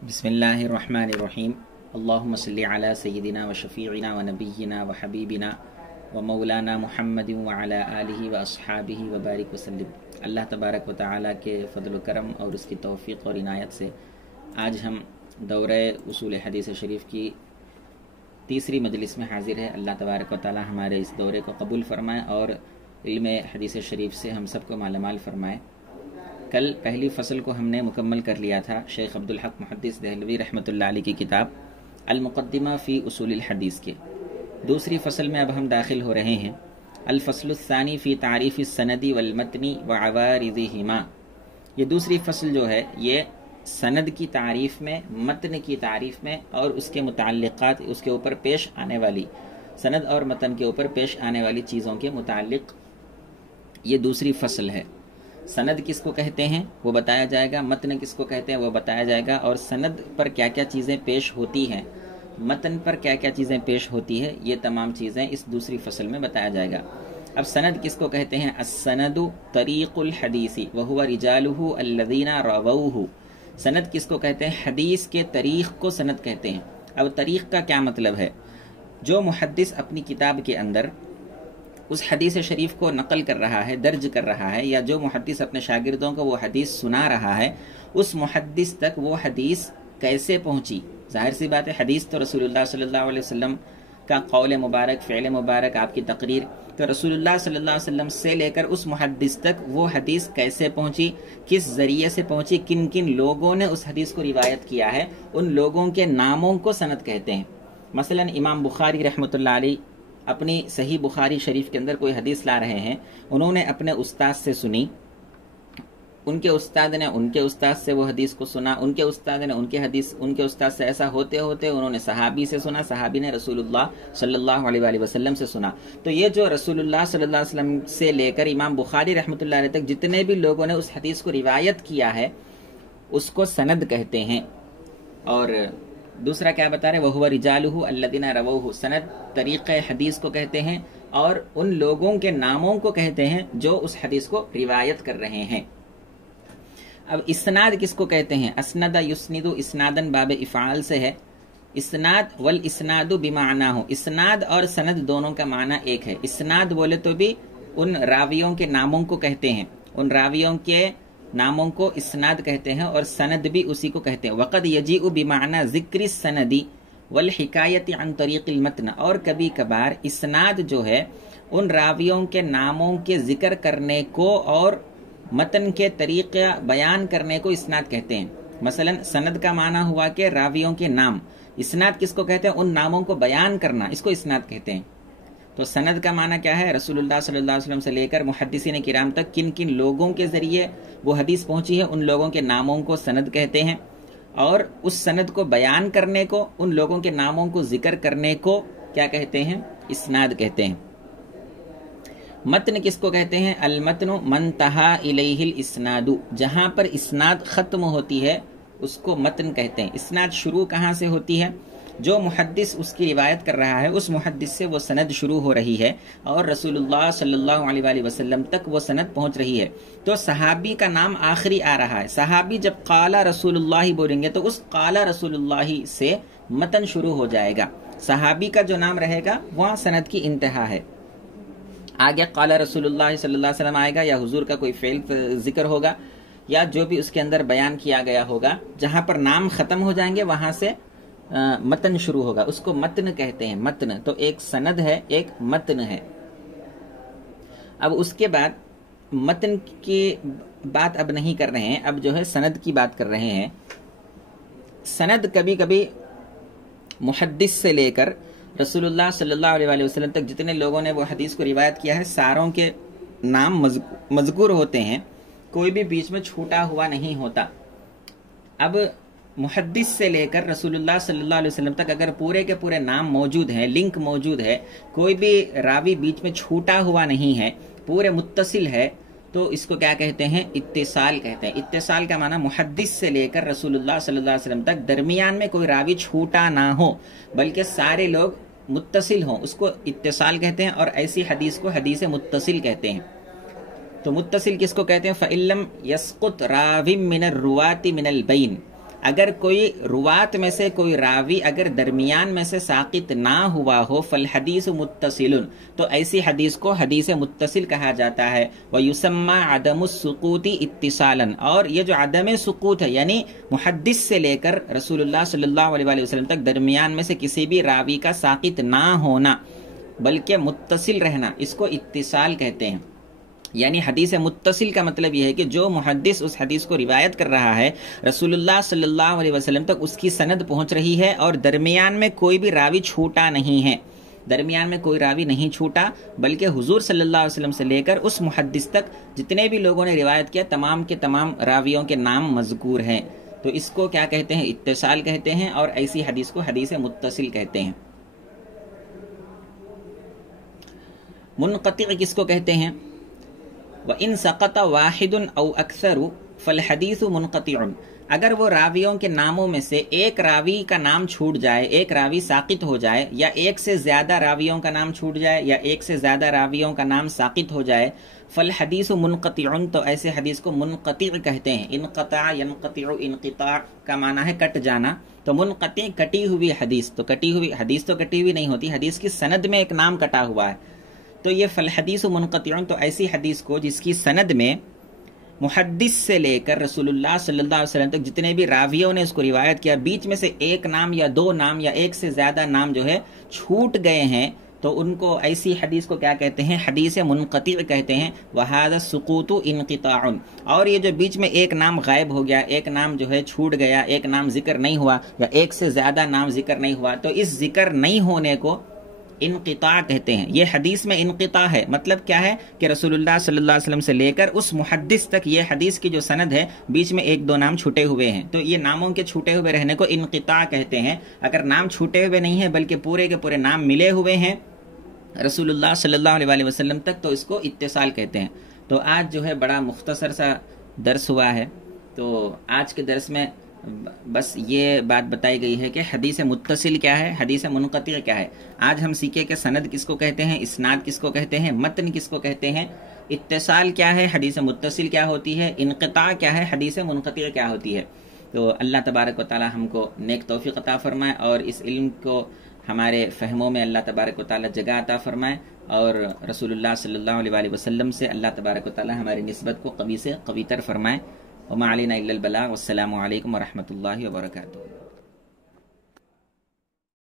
बिस्मिल्लाहिर्रहमानिर्रहीम। अल्लाहुम्मा सल्लि अला सय्यिदिना व शफ़ीइना व नबिय्यिना व हबीबिना व मौलाना मुहम्मदिन व अला आलिहि व अस्हाबिहि व बारिक वसल्लम। अल्लाह तबारक व तआला के फ़ज़ल व करम और उसकी तौफ़ीक़ और इनायत से आज हम दौरे उसूल हदीस शरीफ की तीसरी मजलिस में हाजिर है। अल्लाह तबारक व तआला हमारे इस दौरे को कबूल फरमाए और इल्म हदीस शरीफ से हम सबको मालामाल फरमाए। कल पहली फ़सल को हमने मुकम्मल कर लिया था शेख अब्दुल हक मुहद्दिस देहलवी रहमतुल्लाह अलैह की किताब अल मुक़द्दिमा फ़ी उसूलिल हदीस के। दूसरी फ़सल में अब हम दाखिल हो रहे हैं। अल फ़स्लुस्सानी फ़ी तारीफ़ि सनदी वल मतनी व अवारिज़िहिमा। ये दूसरी फ़सल जो है ये सनद की तारीफ़ में, मतन की तारीफ़ में और उसके मुताल्लिक़ात, उसके ऊपर पेश आने वाली, सनद और मतन के ऊपर पेश आने वाली चीज़ों के मुताल्लिक़ ये दूसरी फ़सल है। सनद किसको कहते हैं वो बताया जाएगा, मतन किसको कहते हैं वो बताया जाएगा, और सनद पर क्या क्या चीज़ें पेश होती हैं, मतन पर क्या क्या चीज़ें पेश होती है, ये तमाम चीज़ें इस दूसरी फसल में बताया जाएगा। अब सनद किसको कहते हैं? अस्सनदु तरीक़ुल हदीसी व हुवा रिजालुहु अल्लज़ीना रवौहु। सनद किसको कहते हैं? हदीस के तरीक़ को सनद कहते हैं। अब तरीक़ का क्या मतलब है? जो मुहद्दिस अपनी किताब के अंदर उस हदीस शरीफ को नकल कर रहा है, दर्ज कर रहा है, या जो मुहद्दिस अपने शागिर्दों को वो हदीस सुना रहा है, उस मुहद्दिस तक वो हदीस कैसे पहुंची। जाहिर सी बात है, हदीस तो रसूलुल्लाह सल्लल्लाहु अलैहि वसल्लम का कौल मुबारक, फ़िल मुबारक, आपकी तकरीर, तो रसूलुल्लाह सल्लल्लाहु अलैहि वसल्लम से लेकर उस मुहद्दिस तक वो हदीस कैसे पहुंची, किस ज़रिए से पहुंची, किन किन लोगों ने उस हदीस को रिवायत किया है, उन लोगों के नामों को सनद कहते हैं। मसलन इमाम बुखारी रहमतुल्लाह अलैह अपनी सही बुखारी शरीफ के अंदर कोई हदीस ला रहे हैं, उन्होंने अपने उस्ताद से सुनी, उनके उस्ताद ने उनके उस्ताद से वो हदीस को सुना, उनके उस्ताद ने उनके उस्ताद से, ऐसा होते होते उन्होंने सहाबी से सुना, सहाबी ने रसूलुल्लाह सल्लल्लाहु अलैहि वसल्लम से सुना। तो ये जो रसूलुल्लाह सल्लल्लाहु अलैहि वसल्लम से लेकर इमाम बुखारी रहमतुल्लाह अलैह तक जितने भी लोगों ने उस हदीस को रिवायत किया है उसको सनद कहते हैं। और दूसरा क्या बता रहे? वहुवा रिजालुहु अल्लज़ीना रवौहु। सनद तरीक़े हदीस को कहते हैं और उन लोगों के नामों को कहते हैं जो उस हदीस को रिवायत कर रहे हैं। अब इस्नाद किसको कहते हैं? अस्नद युस्निदु इस्नादन बाब इफ़ाल से है। इस्नाद वल इस्नादु बिमानाहु। इस्नाद और सनद दोनों का माना एक है। इस्नाद बोले तो भी उन रावियों के नामों को कहते हैं, उन रावियों के नामों को इस्नाद कहते हैं, और सनद भी उसी को कहते हैं। वक़द यजीउ बिमाना ज़िक्रि सनदी वल हिकायति अन तरीक़िल मतन। और कभी कभार इस्नाद जो है उन रावियों के नामों के जिक्र करने को और मतन के तरीक़े बयान करने को इस्नाद कहते हैं। मसलन सनद का माना हुआ कि रावियों के नाम, इस्नाद किसको कहते हैं? उन नामों को बयान करना, इसको इस्नाद कहते हैं। तो सनद का माना क्या है? रसूलुल्लाह सल्लल्लाहु अलैहि वसल्लम से लेकर मुहद्दिसीन किराम तक किन किन लोगों के ज़रिए वो हदीस पहुंची है, उन लोगों के नामों को सनद कहते हैं, और उस सनद को बयान करने को, उन लोगों के नामों को जिक्र करने को क्या कहते हैं? इस्नाद कहते हैं। मतन किसको कहते हैं? अल मतनु मन तहा इलैहिल इस्नादु। जहां पर इस्नाद ख़त्म होती है उसको मतन कहते हैं। इस्नाद शुरू कहाँ से होती है? जो मुहद्दिस उसकी रिवायत कर रहा है उस मुहद्दिस से वो सनद शुरू हो रही है और रसूलुल्लाह सल्लल्लाहु अलैहि वसल्लम तक वो सनद पहुंच रही है। तो सहाबी का नाम आखिरी आ रहा है। सहाबी जब काला रसूलुल्लाह बोलेंगे तो उस काला रसूलुल्लाह से मतन शुरू हो जाएगा। सहाबी का जो नाम रहेगा वहाँ सनद की इंतहा है। आगे काला रसूलुल्लाह सल्लल्लाहु अलैहि वसल्लम आएगा, या हुजूर का कोई फेल जिक्र होगा, या जो भी उसके अंदर बयान किया गया होगा। जहाँ पर नाम ख़त्म हो जाएंगे वहाँ से मतन शुरू होगा, उसको मतन कहते हैं। मतन तो एक सनद है, एक मतन है। अब उसके बाद मतन की बात अब नहीं कर रहे हैं, अब जो है सनद की बात कर रहे हैं। सनद कभी कभी मुहद्दिस से लेकर रसूलुल्लाह सल्लल्लाहु अलैहि वसल्लम तक जितने लोगों ने वो हदीस को रिवायत किया है सारों के नाम मज़कूर होते हैं, कोई भी बीच में छूटा हुआ नहीं होता। अब मुहद्दिस से लेकर रसूलुल्लाह सल्लल्लाहु अलैहि वसल्लम तक अगर पूरे के पूरे नाम मौजूद हैं, लिंक मौजूद है, कोई भी रावी बीच में छूटा हुआ नहीं है, पूरे मुत्तसिल है, तो इसको क्या कहते हैं? इत्तिसाल कहते हैं। इत्तिसाल का माना मुहद्दिस से लेकर रसूलुल्लाह सल्लल्लाहु अलैहि वसल्लम तक दरमियान में कोई रावी छूटा ना हो, बल्कि सारे लोग मुत्तसिल हों, उसको इत्तिसाल कहते हैं। और ऐसी हदीस को हदीस मुत्तसिल कहते हैं। तो मुत्तसिल किसको कहते हैं? फ़इल्लम यस्कुत राविम मिनर रुवाति मिनल बैन। اگر کوئی روات میں سے کوئی راوی اگر درمیان میں سے ساقط نہ ہوا ہو فالحدیث متصل، تو ایسی حدیث کو حدیث متصل کہا جاتا ہے۔ ویسمى عدم السقوط اتصالا، اور یہ جو عدم سقوط ہے یعنی محدث سے لے کر رسول اللہ صلی اللہ علیہ وآلہ وسلم تک درمیان میں سے کسی بھی راوی کا ساقط نہ ہونا بلکہ متصل رہنا، اس کو اتصال کہتے ہیں۔ یعنی حدیث متصل کا مطلب یہ ہے کہ جو محدث اس حدیث کو روایت کر رہا ہے رسول اللہ صلی اللہ علیہ وسلم تک اس کی سند پہنچ رہی ہے اور درمیان میں کوئی بھی راوی چھوٹا نہیں ہے، درمیان میں کوئی راوی نہیں چھوٹا بلکہ حضور صلی اللہ علیہ وسلم سے لے کر اس محدث تک جتنے بھی لوگوں نے روایت کیا تمام کے تمام راویوں کے نام مذکور ہیں، تو اس کو کیا کہتے ہیں؟ اتصال کہتے ہیں، اور ایسی حدیث کو حدیث متصل کہتے ہیں۔ منقطع کس کو کہتے ہیں؟ وَإِن سَقَطَ وَاحِدٌ أَوْ أَكْثَرُ فَالْحَدِيثُ مُنْقَطِعٌ، اگر وہ راویوں کے ناموں میں سے ایک راوی کا نام چھوٹ جائے، ایک راوی ساقط ہو جائے، یا ایک سے زیادہ راویوں کا نام چھوٹ جائے، یا ایک سے زیادہ راویوں کا نام ساقط ہو جائے، فَالْحَدِيثُ مُنْقَطِعٌ، تو ایسے حدیث کو منقطع کہتے ہیں۔ انقطع ينقطع، انقطاع کا معنی ہے کٹ جانا، تو منقطع کٹی ہوئی حدیث، تو کٹی ہوئی حدیث تو کٹی ہوئی نہیں ہوتی، حدیث کی سند میں ایک نام کٹا ہوا ہے، تو یہ فالحدیث منقطع، تو ایسی حدیث کو جس کی سند میں محدث سے لے کر رسول اللہ صلی اللہ علیہ وسلم تک جتنے بھی راویوں نے اس کو روایت کیا بیچ میں سے ایک نام یا دو نام یا ایک سے زیادہ نام جو ہے چھوٹ گئے ہیں، تو ان کو ایسی حدیث کو کیا کہتے ہیں؟ حدیث منقطع کہتے ہیں۔ وَهَذَا السُّقُوطُ انقطاع، اور یہ جو بیچ میں ایک نام غائب ہو گیا، ایک نام جو ہے چھوٹ گیا، ایک نام ذکر نہیں ہوا یا ایک سے زیادہ نام ذکر نہیں ہوا، تو اس ذکر نہیں ہونے کو انقطاع کہتے ہیں۔ یہ حدیث میں انقطاع ہے، مطلب کیا ہے کہ رسول اللہ صلی اللہ علیہ وسلم سے لے کر اس محدث تک یہ حدیث کی جو سند ہے بیچ میں ایک دو نام چھوٹے ہوئے ہیں، تو یہ ناموں کے چھوٹے ہوئے رہنے کو انقطاع کہتے ہیں۔ اگر نام چھوٹے ہوئے نہیں ہیں بلکہ پورے کے پورے نام ملے ہوئے ہیں رسول اللہ صلی اللہ علیہ وآلہ وسلم تک، تو اس کو اتصال کہتے ہیں۔ تو آج جو ہے بڑا مختصر سا درس ہوا ہے، تو آج کے درس میں بس یہ بات بتائی گئی ہے کہ حدیث متصل کیا ہے، حدیث منقطع کیا ہے۔ آج ہم سیکھے کہ سند کس کو کہتے ہیں، اسناد کس کو کہتے ہیں، متن کس کو کہتے ہیں، اتصال کیا ہے، حدیث متصل کیا ہوتی ہے، انقطاع کیا ہے، حدیث منقطع کیا ہوتی ہے۔ تو اللہ تبارک و تعالی ہم کو نیک توفیق عطا فرمائے، اور اس علم کو ہمارے فہموں میں اللہ تبارک و تعالی جگہ عطا فرمائے، اور رسول اللہ صلی اللہ علیہ وآلہ وسلم سے اللہ تبارک و تعالی ہماری نسبت کو قوی سے قوی تر فرمائے۔ وما علینا الا البلاغ، والسلام علیکم ورحمۃ اللہ وبرکاتہ۔